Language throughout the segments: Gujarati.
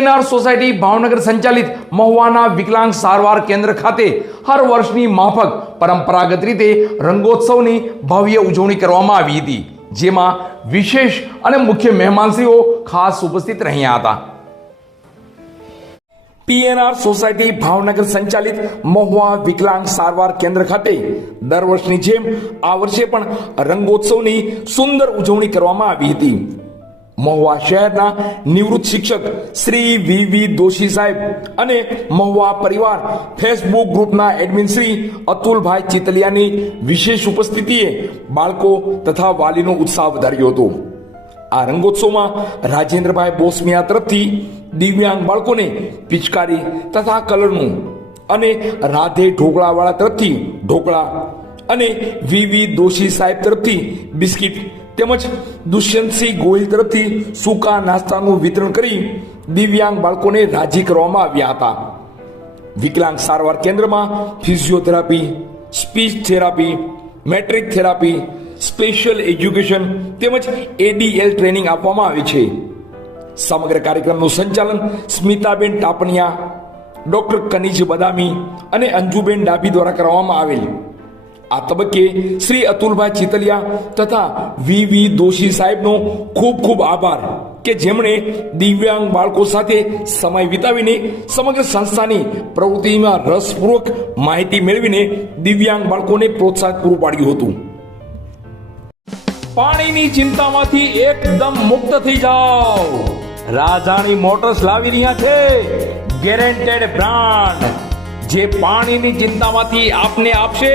એનઆર સોસાયટી ભાવનગર સંચાલિત મહુવાના વિકલાંગ સારવાર કેન્દ્ર ખાતે હર વર્ષની માફક પરંપરાગત રીતે રંગોત્સવની ભવ્ય ઉજવણી કરવામાં આવી હતી, જેમાં વિશેષ અને મુખ્ય મહેમાનશ્રીઓ ખાસ ઉપસ્થિત રહ્યા હતા. પીએનઆર સોસાયટી ભાવનગર સંચાલિત મહુવા વિકલાંગ સારવાર કેન્દ્ર ખાતે દર વર્ષની જેમ આ વર્ષે પણ રંગોત્સવની સુંદર ઉજવણી કરવામાં આવી હતી. મહુવા શહેરના નિવૃત્ત શિક્ષક શ્રી વી દોશી સાહેબ અને મહુવા પરિવાર ફેસબુક ગ્રુપના એડમિન શ્રી અતુલભાઈ ચિતલિયાની વિશેષ ઉપસ્થિતિએ બાળકો તથા વાલીનો ઉત્સાહ વધાર્યો હતો. આ રંગોત્સવમાં રાજેન્દ્રભાઈ બોસમિયા તરફથી દિવ્યાંગ બાળકોને પિચકારી તથા કલરનું અને રાધે ઢોકળાવાળા તરફથી ઢોકળા અને વી દોશી સાહેબ તરફથી બિસ્કિટ તેમજ દુષ્યંતસિંહ ગોહિલ તરફથી સૂકા નાસ્તાનું વિતરણ કરી દિવ્યાંગ બાળકોને રાજી કરવામાં આવ્યા હતા. વિકલાંગ સારવાર કેન્દ્રમાં ફિઝિયોથેરાપી, સ્પીચ થેરાપી, મેટ્રિક થેરાપી, સ્પેશિયલ એજ્યુકેશન તેમજ એડીએલ ટ્રેનિંગ આપવામાં આવે છે. સમગ્ર કાર્યક્રમનું સંચાલન સ્મિતાબેન ટાપણિયા, ડોક્ટર કનીજ બદામી અને અંજુબેન ડાભી દ્વારા કરવામાં આવેલ. આ તબક્કે શ્રી અતુલભાઈ ચિતલિયા તથા વી દોશી સાહેબનો ખૂબ ખૂબ આભાર કે જેમણે દિવ્યાંગ બાળકો સાથે સમય વિતાવીને સમગ્ર સંસ્થાની પ્રવૃત્તિમાં રસપૂર્વક માહિતી મેળવીને દિવ્યાંગ બાળકોને પ્રોત્સાહન પૂરું પાડ્યું હતું. પાણીની ચિંતામાંથી એકદમ મુક્ત થઈ જાઓ. રાજાણી મોટર્સ લાવી રહ્યા છે ગેરંટેડ બ્રાન્ડ, જે પાણીની ચિંતામાંથી આપને આપશે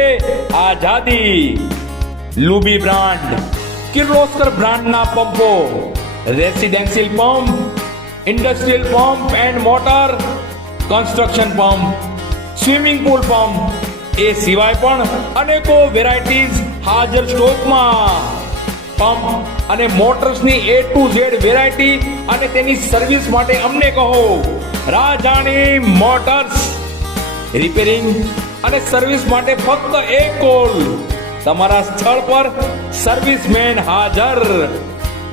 આઝાદી. લુબી બ્રાન્ડ, કિર્લોસ્કર બ્રાન્ડના પંપો, residential pump, industrial pump and motor, construction pump, swimming pool pump એ સિવાય પણ અનેકો વેરાયટીઝ હાજર સ્ટોકમાં. પંપ અને મોટર્સની A to Z વેરાયટી અને તેની સર્વિસ માટે અમને કહો રાજાણી મોટર્સ. રિપેરિંગ અને સર્વિસ માટે ફક્ત એક કોલ. તમારા સ્થળ પર સર્વિસમેન હાજર.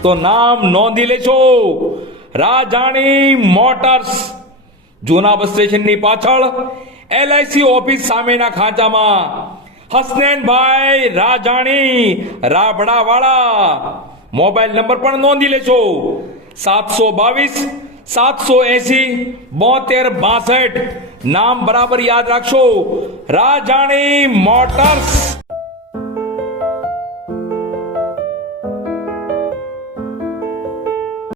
તો નામ નોંધી લેજો, રાજાણી મોટર્સ, જૂના બસ સ્ટેશનની પાછળ LIC ઓફિસ સામેના ખાંચામાં. હસનૈનભાઈ રાજાણી, રાબડા વાળા. મોબાઈલ નંબર પણ નોંધી લેજો 722-780-7262. નામ બરાબર યાદ રાખશો, રાજાણી મોટર્સ.